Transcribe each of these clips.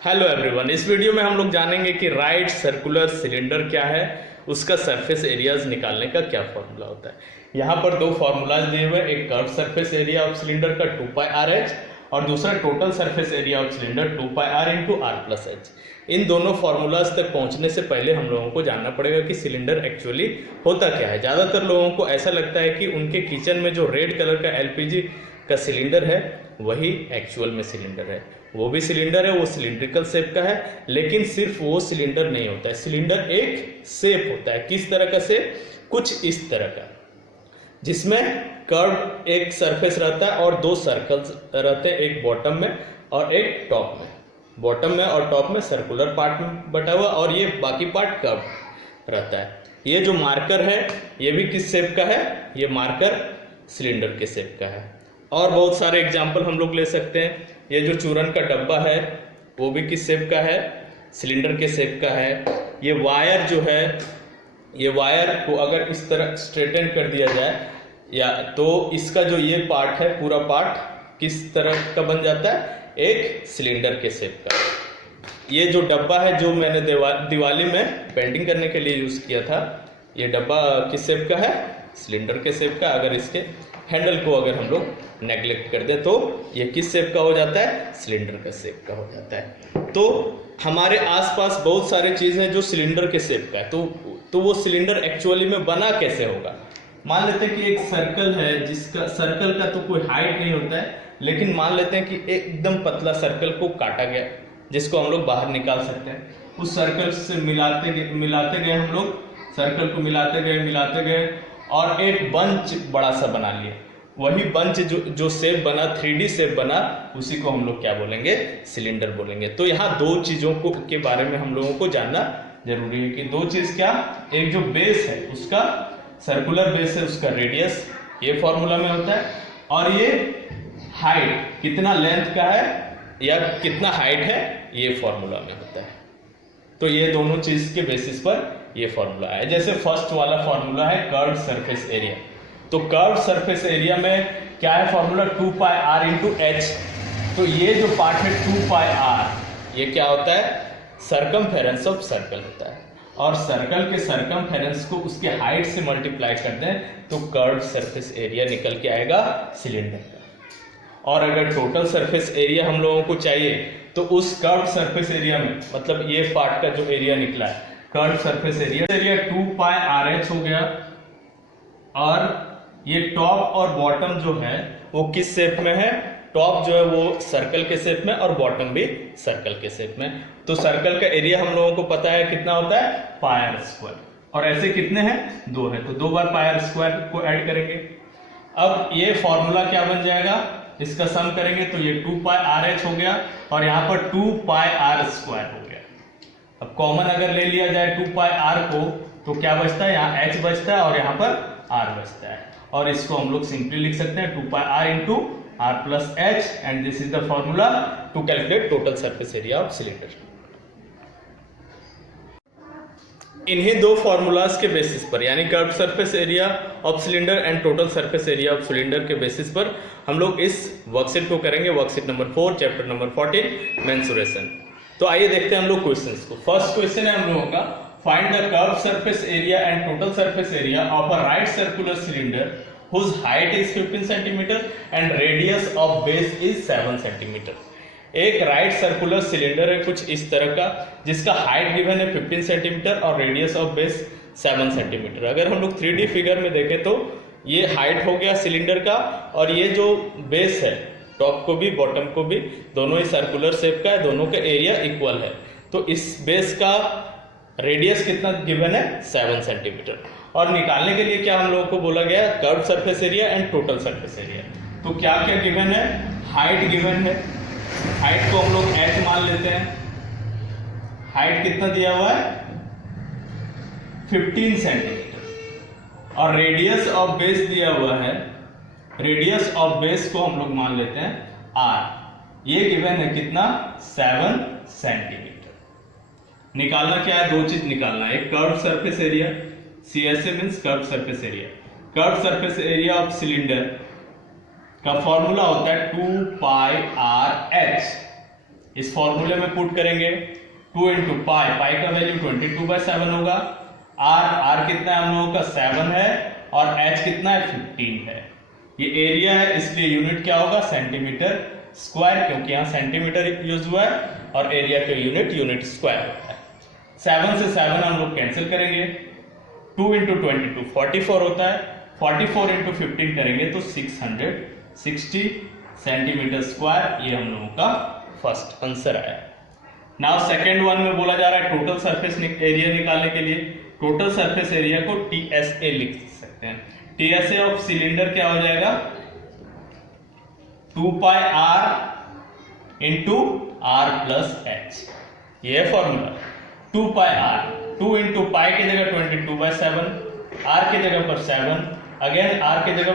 Hello everyone, इस video में हम लोग जानेंगे कि राइट सर्कुलर सिलेंडर क्या है, उसका सरफेस एरियाज निकालने का क्या फॉर्मूला होता है। यहाँ पर दो फार्मूलाज दिए हुए हैं, एक curve surface area of cylinder का 2πrh और दूसरा total surface area of cylinder 2πr into r+h। इन दोनों फार्मूलाज तक पहुँचने से पहले हम लोगों को जानना पड़ेगा कि सिलेंडर एक्चुअली होता क्या है। ज़्यादातर लोगों को ऐसा लगता है कि उनके किचन में जो रेड कलर का LPG का सिलेंडर है वही एक्चुअल में सिलेंडर है। वो भी सिलेंडर है, वो सिलिंड्रिकल शेप का है, लेकिन सिर्फ वो सिलेंडर नहीं होता है। सिलेंडर एक शेप होता है। किस तरह का शेप? कुछ इस तरह का, जिसमें कर्व एक सरफेस रहता है और दो सर्कल्स रहते हैं, एक बॉटम में और एक टॉप में। बॉटम में और टॉप में सर्कुलर पार्ट में बटा हुआ और ये बाकी पार्ट कर्व रहता है। ये जो मार्कर है ये भी किस शेप का है? ये मार्कर सिलेंडर के शेप का है। और बहुत सारे एग्जाम्पल हम लोग ले सकते हैं। ये जो चूरन का डब्बा है वो भी किस शेप का है? सिलेंडर के शेप का है। ये वायर जो है, ये वायर को अगर इस तरह स्ट्रेटन कर दिया जाए या तो इसका जो ये पार्ट है पूरा पार्ट किस तरह का बन जाता है? एक सिलेंडर के शेप का। ये जो डब्बा है जो मैंने दिवाली में पेंटिंग करने के लिए यूज़ किया था, ये डब्बा किस शेप का है? सिलेंडर के शेप का। अगर इसके हैंडल को अगर हम लोग नेग्लेक्ट कर दें तो ये किस शेप का हो जाता है? सिलेंडर का शेप का हो जाता है। तो हमारे आसपास बहुत सारे चीज़ हैं जो सिलेंडर के शेप का है। तो वो सिलेंडर एक्चुअली में बना कैसे होगा? मान लेते हैं कि एक सर्कल है, जिसका सर्कल का तो कोई हाइट नहीं होता है, लेकिन मान लेते हैं कि एकदम पतला सर्कल को काटा गया, जिसको हम लोग बाहर निकाल सकते हैं। उस सर्कल से मिलाते गए हम लोग, सर्कल को मिलाते गए और एक बंच बड़ा सा बना लिए। वही बंच जो शेप बना, 3D शेप बना, उसी को हम लोग क्या बोलेंगे? सिलेंडर बोलेंगे। तो यहाँ दो चीज़ों के बारे में हम लोगों को जानना जरूरी है कि दो चीज़ क्या? एक जो बेस है उसका, सर्कुलर बेस है, उसका रेडियस ये फॉर्मूला में होता है, और ये हाइट कितना लेंथ का है या कितना हाइट है ये फॉर्मूला में होता है। तो ये दोनों चीज़ के बेसिस पर ये फॉर्मूला है। जैसे फर्स्ट वाला फॉर्मूला है कर्व सरफेस एरिया। तो कर्व सरफेस एरिया में क्या है फॉर्मूला? 2πr into h। तो ये जो पार्ट है 2πr, ये क्या होता है? सरकमफेरेंस ऑफ सर्कल होता है। और सर्कल के सरकमफेरेंस को उसके हाइट से मल्टीप्लाई कर दें तो कर्व सरफेस एरिया निकल के आएगा सिलेंडर का। और अगर टोटल सरफेस एरिया हम लोगों को चाहिए तो उस कर्व सरफेस एरिया में, मतलब ये पार्ट का जो एरिया निकला है कर्व सरफेस एरिया 2πrh हो गया। और ये टॉप और बॉटम जो है वो किस शेप में है? टॉप जो है वो सर्कल के शेप में और बॉटम भी सर्कल के शेप में। तो सर्कल का एरिया हम लोगों को पता है कितना होता है? πr²। और ऐसे कितने हैं? 2 है, तो 2 बार πr² को ऐड करेंगे। अब ये फॉर्मूला क्या बन जाएगा? इसका सम करेंगे तो ये 2πrh हो गया और यहाँ पर 2πr² हो गया। अब कॉमन अगर ले लिया जाए 2πr को तो क्या बचता है? यहाँ h बचता है और यहाँ पर r बचता है। और इसको हम लोग सिंपली लिख सकते हैं 2πr into r+h, and this is the formula to calculate total surface area of cylinder. इन्हीं दो फॉर्मूलाज के बेसिस पर, यानी curve surface area of cylinder and total surface area of cylinder के बेसिस पर हम लोग इस वर्कशीट को करेंगे। Worksheet number 4, chapter number 14, mensuration. तो आइए देखते हैं हम लोग क्वेश्चंस को। फर्स्ट क्वेश्चन है हम लोगों का, find the curve surface area and total surface area of a right circular cylinder whose height is 15 cm and radius of base is 7 cm। एक राइट सर्कुलर सिलेंडर है कुछ इस तरह का, जिसका हाइट गिवन है 15 सेंटीमीटर और रेडियस ऑफ बेस 7 सेंटीमीटर। अगर हम लोग 3D फिगर में देखें तो ये हाइट हो गया सिलेंडर का, और ये जो बेस है टॉप को भी बॉटम को भी दोनों ही सर्कुलर शेप का है, दोनों का एरिया इक्वल है। तो इस बेस का रेडियस कितना गिवन है? 7 सेंटीमीटर। और निकालने के लिए क्या हम लोगों को बोला गया? Curve surface area and total surface area. तो क्या क्या गिवन है? हाइट गिवन है, हाइट को हम लोग h मान लेते हैं। हाइट कितना दिया हुआ है? 15 सेंटीमीटर। और रेडियस ऑफ बेस दिया हुआ है, रेडियस ऑफ बेस को हम लोग मान लेते हैं r। ये गिवन है कितना? 7 सेंटीमीटर। निकालना क्या है? दो चीज निकालना है, एक curve surface area, CSA means curve surface area. Curve surface area of cylinder का फॉर्मूला होता है 2πrh। इस फॉर्मूले में पुट करेंगे 2 इंटू पाई, पाई का वैल्यू 22/7 होगा। आर कितना है हम लोगों का 7 है और एच कितना है 15 है। ये एरिया है इसलिए यूनिट क्या होगा सेंटीमीटर स्क्वायर, क्योंकि यहाँ सेंटीमीटर यूज हुआ है और एरिया का यूनिट स्क्वायर होता है। 7 से 7 हम लोग कैंसिल करेंगे, 2 इंटू 22 44 होता है, 44 इंटू 15 करेंगे तो 660 सेंटीमीटर स्क्वायर। ये हम लोगों का फर्स्ट आंसर आया। नाउ सेकेंड वन में बोला जा रहा है टोटल सरफेस एरिया निकालने के लिए टोटल सरफेस एरिया को TSA लिख सकते हैं। TSA ऑफ सिलेंडर क्या हो जाएगा 2 पाई r into r plus H, ये है फॉर्मूला 2 पाई r, 2 इंटू पाई की जगह 22/7, r की जगह पर 7, अगेन r की जगह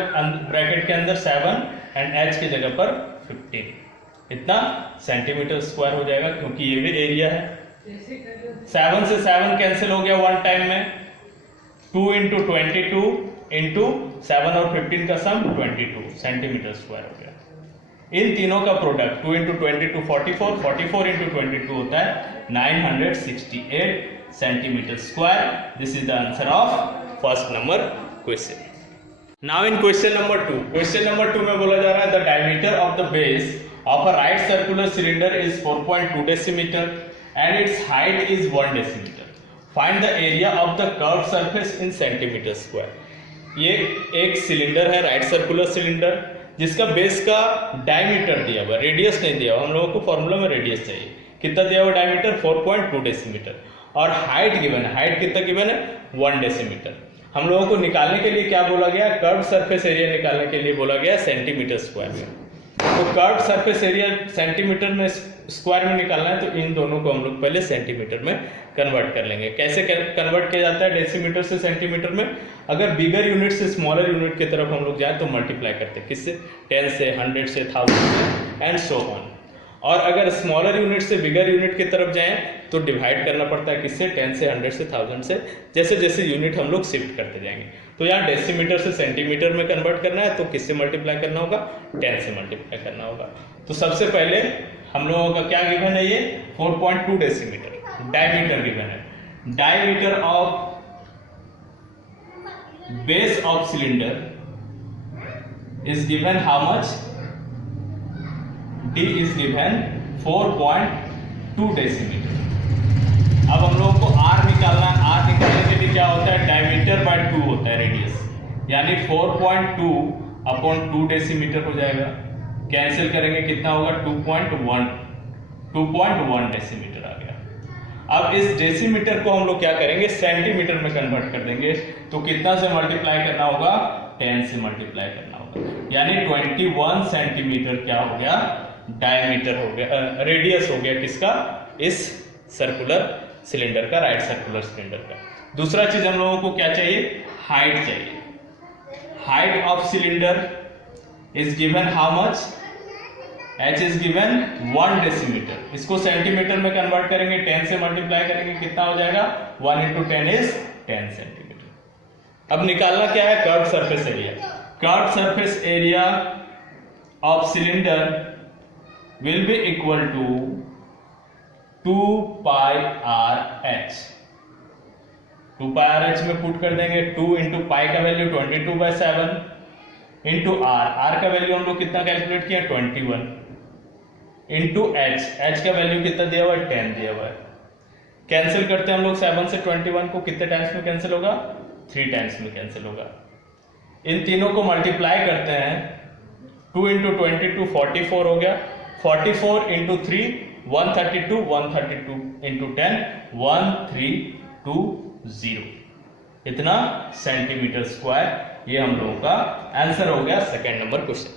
ब्रैकेट के अंदर 7 एंड h की जगह पर 15, इतना सेंटीमीटर स्क्वायर हो जाएगा क्योंकि ये भी एरिया है। 7 से 7 कैंसिल हो गया वन टाइम में, 2 इंटू 22 इंटू 7 और 15 का सम 22 सेंटीमीटर स्क्वायर हो गया। इन तीनों का प्रोडक्ट 2 इंटू 22 44, 44 इंटू 22 होता है 968 centimetre square. This is the answer of first number question. Now in question number 2, question number 2 में बोला जा रहा है the diameter of the base of a right circular cylinder is 4.2 decimeter and its height is 1 decimeter. Find the area of the curved surface in centimeter square. ये एक cylinder है right circular cylinder जिसका base का diameter दिया हुआ, radius नहीं दिया हुआ, हम लोगों को फॉर्मूला में रेडियस चाहिए। कितना दिया हुआ डायमीटर 4.2 डेसीमीटर और हाइट गिवन है, हाइट कितना गिवन है 1 डेसीमीटर। हम लोगों को निकालने के लिए क्या बोला गया, कर्व सरफेस एरिया निकालने के लिए बोला गया सेंटीमीटर स्क्वायर में। तो कर्व सरफेस एरिया सेंटीमीटर में स्क्वायर में निकालना है तो इन दोनों को हम लोग पहले सेंटीमीटर में कन्वर्ट कर लेंगे। कैसे कन्वर्ट किया जाता है डेसीमीटर से सेंटीमीटर में, अगर बिगर यूनिट से स्मॉलर यूनिट की तरफ हम लोग जाए तो मल्टीप्लाई करते हैं, किससे 10 से 100 से 1000 से एंड सो ऑन। और अगर स्मॉलर यूनिट से बिगर यूनिट की तरफ जाएं तो डिवाइड करना पड़ता है, किससे 10 से 100 से 1000 से, जैसे जैसे यूनिट हम लोग शिफ्ट करते जाएंगे। तो यहाँ डेसीमीटर से सेंटीमीटर में कन्वर्ट करना है तो किससे मल्टीप्लाई करना होगा 10 से मल्टीप्लाई करना होगा। तो सबसे पहले हम लोगों का क्या गिवन है, ये 4.2 डेसीमीटर डायमीटर गिवन है। Diameter of base of cylinder is given how much, D is given 4.2 decimetre. अब हम लोगों को R निकालना है, R निकालने के लिए क्या होता है डायमीटर बाय 2 होता है रेडियस, यानी 4.2 अपॉन 2 डेसीमीटर हो जाएगा। कैंसिल करेंगे कितना होगा 2.1 डेसीमीटर आ गया। अब इस डेसीमीटर को हम लोग क्या करेंगे सेंटीमीटर में कन्वर्ट कर देंगे, तो कितना से मल्टीप्लाई करना होगा 10 से मल्टीप्लाई करना होगा, यानी 21 सेंटीमीटर क्या हो गया डायमीटर हो गया, रेडियस हो गया किसका, इस सर्कुलर सिलेंडर का, राइट सर्कुलर सिलेंडर का। दूसरा चीज हम लोगों को क्या चाहिए, हाइट चाहिए। Height of cylinder is given how much, h is given 1 decimetre. इसको सेंटीमीटर में कन्वर्ट करेंगे, 10 से मल्टीप्लाई करेंगे, कितना हो जाएगा 1 इंटू 10 इज 10 सेंटीमीटर। अब निकालना क्या है curve surface area. Curve surface area of cylinder will be equal to 2 pi r h। 2 pi r h में पुट कर देंगे, 2 इंटू पाई का वैल्यू 22/7 इंटू r का वैल्यू हम लोग कितना कैलकुलेट किया 21 इंटू h का वैल्यू कितना दिया हुआ है 10 दिया हुआ है। कैंसिल करते हैं हम लोग 7 से 21 को, कितने टाइम्स में कैंसिल होगा 3 टाइम्स में कैंसिल होगा। इन तीनों को मल्टीप्लाई करते हैं, 2 इंटू 22 44 हो गया, 44 इंटू 3 132, 132 इंटू 10 1320, इतना सेंटीमीटर स्क्वायर। ये हम लोगों का आंसर हो गया second number question.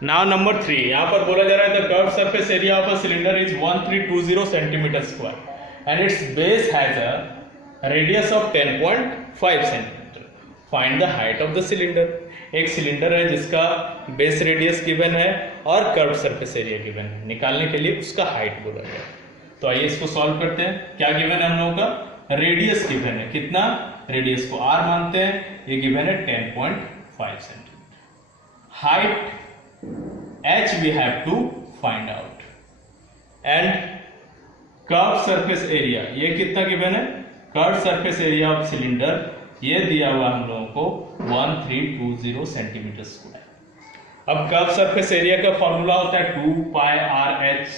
Now number 3, यहां पर बोला जा रहा है the curve surface area of a cylinder is 1320 centimetre square and it's base has a radius of 10.5 centimetre. Find the height of the cylinder. एक सिलेंडर है जिसका बेस रेडियस गिवन है और कर्व सरफेस एरिया गिवन है, निकालने के लिए उसका हाइट बोला गया। तो आइए इसको सॉल्व करते हैं। क्या गिवन है हम लोगों का, रेडियस गिवन है, कितना रेडियस को r मानते हैं, ये गिवन है 10.5 centimetre. Height h we have to find out. And curve surface area, ये कितना गिवन है? Curve surface area of cylinder ये दिया हुआ हम लोगों को 1320 सेंटीमीटर स्क्वायर। अब कर्व सरफेस एरिया का फॉर्मूला होता है 2 पाई आर एच,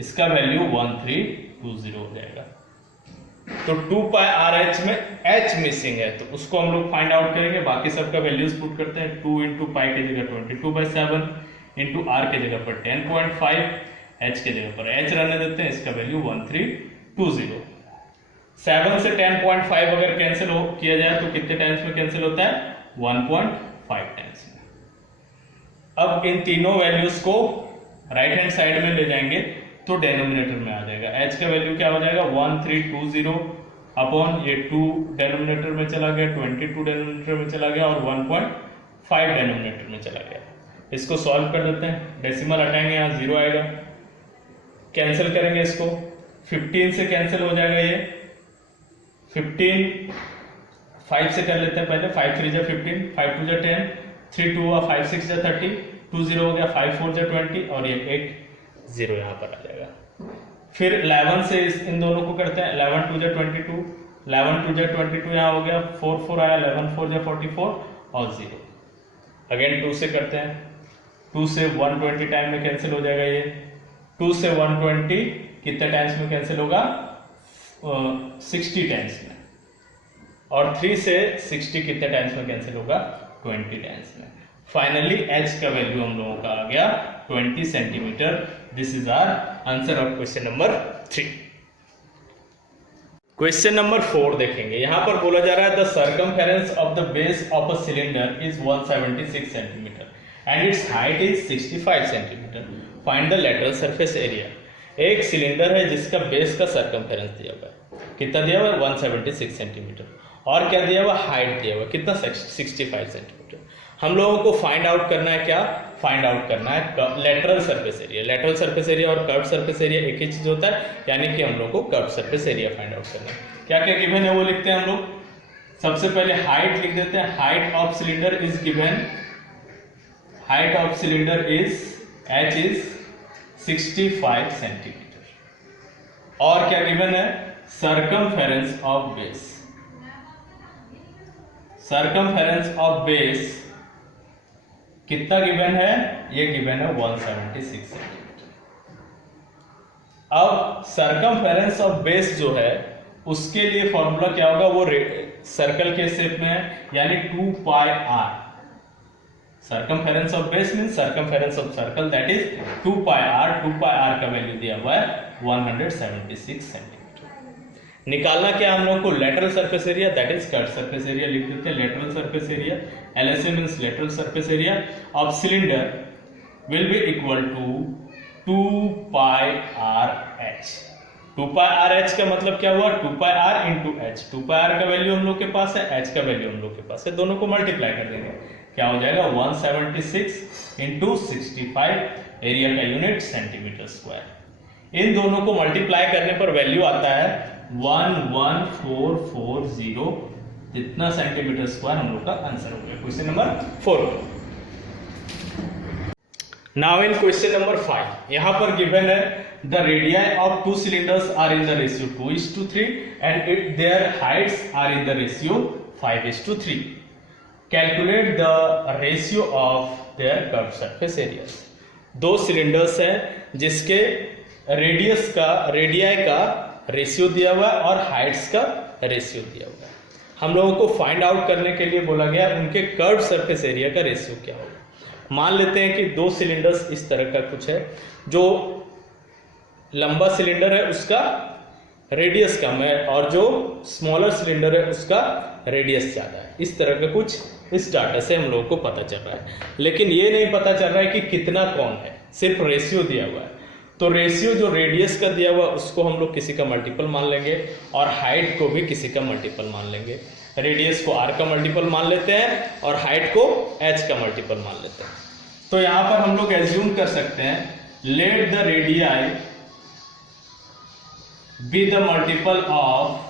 इसका वैल्यू 1320 हो जाएगा। तो 2 पाई आर एच में एच मिसिंग है, तो उसको हम लोग फाइंड आउट करेंगे। बाकी सबका वैल्यूज पुट करते हैं। 2 इंटू पाई की जगह 22/7 इंटू आर के जगह पर 10.5, एच के जगह पर एच रहने देते हैं, इसका वैल्यू 1320। 7 से 10.5 अगर कैंसिल किया जाए तो कितने टाइम्स में कैंसिल होता है? 1.5 टाइम्स में। अब इन तीनों वैल्यूज को राइट हैंड साइड में ले जाएंगे तो डेनोमिनेटर में आ जाएगा। एच का वैल्यू क्या हो जाएगा? 1320 अपॉन ये 2 डेनोमिनेटर में चला गया, 22 डेनोमिनेटर में चला गया और 1.5 डेनोमिनेटर में चला गया। इसको सॉल्व कर देते हैं। डेसिमल हटाएंगे, यहाँ 0 आएगा। कैंसिल करेंगे इसको, 15 से कैंसिल हो जाएगा ये 15, 5 से कर लेते हैं पहले। 5 3 जा 15, 5 2 जा 10, 3 2 5 6 जा 30, 2 0 हो गया, 5 4 जा 20 और ये 8 0 यहाँ पर आ जाएगा। फिर 11 से इन दोनों को करते हैं। 11 2 जा 22, 11 2 जा 22 यहाँ हो गया, 4 4 आया, 11 4 जा 44 और 0। अगेन 2 से करते हैं। 2 से 120 टाइम में कैंसिल हो जाएगा ये। 2 से 120 कितने टाइम्स में कैंसिल होगा? 60 टाइम्स में। और 3 से 60 कितने टाइम्स में कैंसिल होगा? 20 टाइम्स में। फाइनली एच का वैल्यू हम लोगों का आ गया 20 centimetre. This is our answer of question number 3। Question number 4 देखेंगे। यहां पर बोला जा रहा है the circumference of the base of a cylinder is 176 centimetre and its height is 65 centimetre. Find the lateral surface area. एक सिलेंडर है जिसका बेस का सर्कमफेरेंस दिया हुआ है, कितना दिया हुआ है? 176 सेंटीमीटर। और क्या दिया हुआ? हाइट दिया हुआ, कितना? 65 सेंटीमीटर। हम लोगों को फाइंड आउट करना है क्या? फाइंड आउट करना है lateral surface area. Lateral surface area और कर्व सरफेस एरिया एक ही चीज होता है, यानी कि हम लोग को curve surface area find out करना है। क्या क्या गिवन है वो लिखते हैं हम लोग। सबसे पहले हाइट लिख देते हैं। Height of cylinder is given, height of cylinder is h is 65 centimetre. और क्या गिवन है? Circumference of base. Circumference of base कितना गिवन है? ये गिवन है 176 सेंटीमीटर। अब सर्कमफेरेंस ऑफ बेस जो है उसके लिए फॉर्मूला क्या होगा? वो सर्कल के शेप में है, यानी 2 pi r. Circumference of base means circumference of circle, that is 2 pi r. 2 pi r का वैल्यू दिया हुआ है 176 सेंटीमीटर। निकालना क्या हम लोग को? Lateral surface area, that is curve surface area लिख देते हैं। Lateral surface area, LSA means lateral surface area of cylinder will be equal to 2 pi r h. 2 pi r h का मतलब क्या हुआ? 2 pi r into h. 2 pi r का value हम लोग के पास है, एच का वैल्यू हम लोग के पास है, दोनों को मल्टीप्लाई कर देंगे। क्या हो जाएगा? 176 इंटू 65, एरिया का यूनिट सेंटीमीटर स्क्वायर। इन दोनों को मल्टीप्लाई करने पर वैल्यू आता है 11440, इतना सेंटीमीटर स्क्वायर हम लोग का आंसर हो गया question number 4। Now in question number 5, यहां पर गिवन है the radii of 2 cylinders are in the ratio 2:3 and their heights are in the ratio 5:3। Calculate the ratio of their curve surface areas. 2 cylinders हैं जिसके radii का ratio दिया हुआ है और हाइट्स का रेशियो दिया हुआ है। हम लोगों को फाइंड आउट करने के लिए बोला गया उनके कर्व सरफेस एरिया का रेशियो क्या होगा। मान लेते हैं कि 2 सिलेंडर्स इस तरह का कुछ है, जो लंबा सिलेंडर है उसका रेडियस कम है और जो स्मॉलर सिलेंडर है उसका रेडियस ज़्यादा है। इस तरह का कुछ इस डाटा से हम लोगों को पता चल रहा है, लेकिन ये नहीं पता चल रहा है कि कितना कौन है, सिर्फ रेशियो दिया हुआ है। तो रेशियो जो रेडियस का दिया हुआ उसको हम लोग किसी का मल्टीपल मान लेंगे और हाइट को भी किसी का मल्टीपल मान लेंगे। रेडियस को r का मल्टीपल मान लेते हैं और हाइट को h का मल्टीपल मान लेते हैं। तो यहां पर हम लोग एज्यूम कर सकते हैं let the radii be the multiple of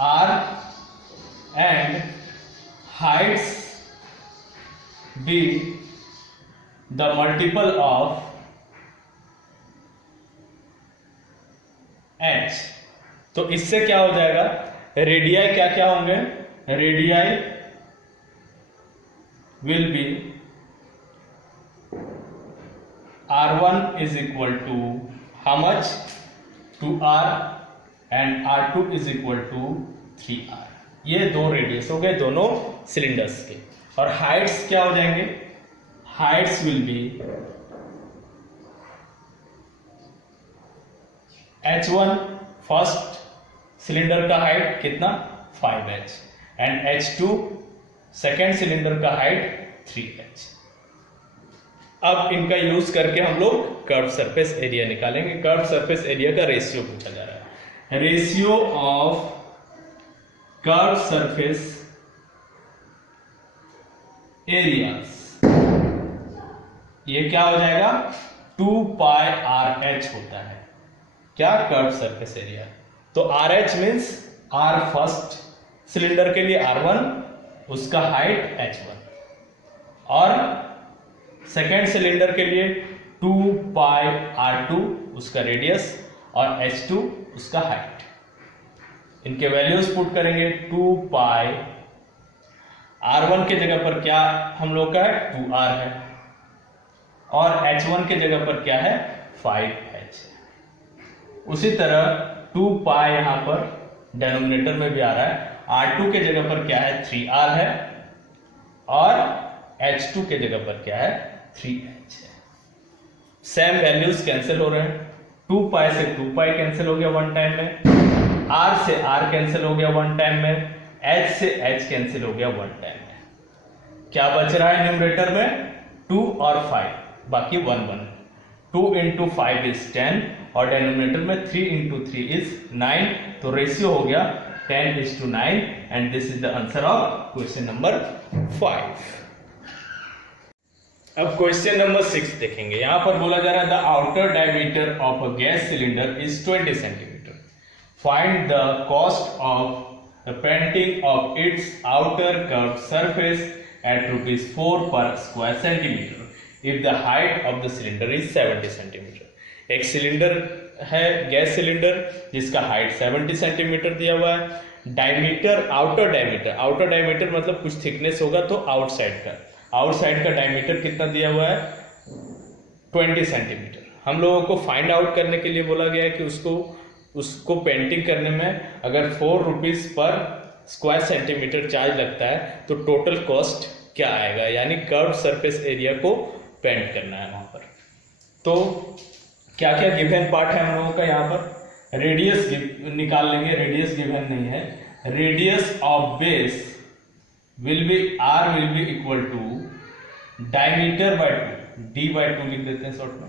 r and heights be the multiple of H. तो इससे क्या हो जाएगा, रेडियाई क्या क्या होंगे, radii will be R1 is equal to how much, 2R and R2 is equal to 3R। ये दो रेडियस हो गए दोनों सिलेंडर्स के। और हाइट्स क्या हो जाएंगे, Heights will be H1 first cylinder का हाइट कितना 5H and H2 second cylinder का हाइट 3H। अब इनका यूज करके हम लोग कर्व सरफेस एरिया निकालेंगे। कर्व सरफेस एरिया का रेशियो पूछा जा रहा है, ratio of curve surface areas, ये क्या हो जाएगा 2πRH होता है क्या, कर्व सरफेस एरिया। तो RH means R first cylinder के लिए R1 उसका हाइट H1 और सेकेंड सिलेंडर के लिए 2πR2 उसका रेडियस और H2 उसका हाइट। इनके वैल्यूज पुट करेंगे, 2π R1 के जगह पर क्या हम लोग का है 2R है और H1 के जगह पर क्या है 5H। उसी तरह 2π यहां पर डेनोमिनेटर में भी आ रहा है, R2 के जगह पर क्या है 3R है और H2 के जगह पर क्या है 3H है। सेम वैल्यूज कैंसिल हो रहे हैं, 2π से 2π कैंसिल हो गया वन टाइम में, R से R कैंसिल हो गया वन टाइम में, H से H कैंसिल हो गया वन टाइम में। क्या बच रहा है न्यूमरेटर में 2 और 5, बाकी 1 1। 2 into 5 is 10 और डेनोमिनेटर में 3 into 3 is 9। तो रेशियो हो गया 10:9 and this is the answer of question number 5। अब क्वेश्चन नंबर 6 देखेंगे। यहां पर बोला जा रहा है the outer diameter of a gas cylinder is 20 centimetre, find the cost of the painting of its outer curve surface at ₹4 per square centimeter if the height of the cylinder is 70 centimetre. एक cylinder है gas cylinder जिसका height 70 centimetre दिया हुआ है, diameter outer diameter मतलब कुछ thickness होगा तो आउटसाइड का डायमीटर कितना दिया हुआ है 20 सेंटीमीटर। हम लोगों को फाइंड आउट करने के लिए बोला गया है कि उसको पेंटिंग करने में अगर ₹4 पर स्क्वायर सेंटीमीटर चार्ज लगता है तो टोटल कॉस्ट क्या आएगा, यानी कर्व सरफेस एरिया को पेंट करना है वहां पर। तो क्या क्या गिवन पार्ट है हम लोगों का, यहाँ पर रेडियस निकाल लेंगे, रेडियस गिवन नहीं है। Radius of base will be R will be equal to diameter by 2, D/2 लिख देते हैं शॉर्ट में।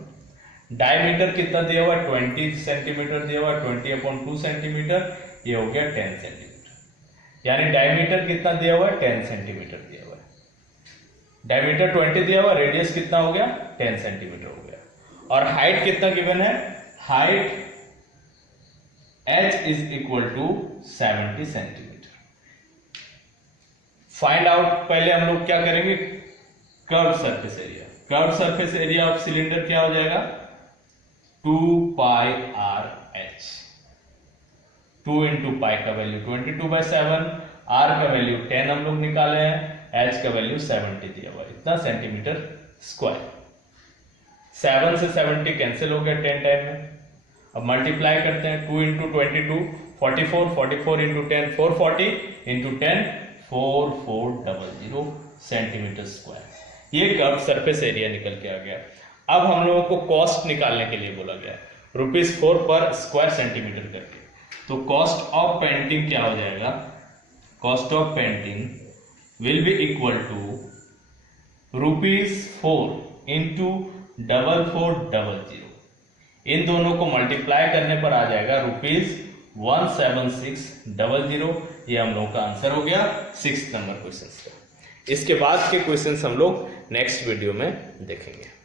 डायमीटर कितना दिया हुआ है 20 सेंटीमीटर दिया हुआ है, 20/2 सेंटीमीटर, ये हो गया 10 सेंटीमीटर। यानी डायमीटर कितना दिया हुआ है 10 सेंटीमीटर दिया हुआ है, डायमीटर 20 दिया हुआ, रेडियस कितना हो गया 10 सेंटीमीटर हो गया। और हाइट कितना गिवन है, height H is equal to 70 centimetre. Find out पहले हम लोग क्या करेंगे, curve surface area. Curve surface area of cylinder क्या हो जाएगा 2πRH। 2 into π का वैल्यू 22/7, R का वैल्यू 10 हम लोग निकाले हैं, H का वैल्यू 70 दिया हुआ है, इतना सेंटीमीटर स्क्वायर। 7 से 70 कैंसिल हो गया 10 टाइम में। अब मल्टीप्लाई करते हैं, 2 into 22 44, 44 into 10 440 into 10 4400 centimetre square. ये कर्व सरफेस एरिया निकल के आ गया। अब हम लोगों को कॉस्ट निकालने के लिए बोला गया ₹4 पर स्क्वायर सेंटीमीटर करके। तो कॉस्ट ऑफ पेंटिंग क्या हो जाएगा, cost of painting will be equal to ₹4 into 4400। इन दोनों को मल्टीप्लाई करने पर आ जाएगा ₹17600। ये हम लोगों का आंसर हो गया 6 नंबर क्वेश्चन का। इसके बाद के क्वेश्चंस हम लोग नेक्स्ट वीडियो में देखेंगे।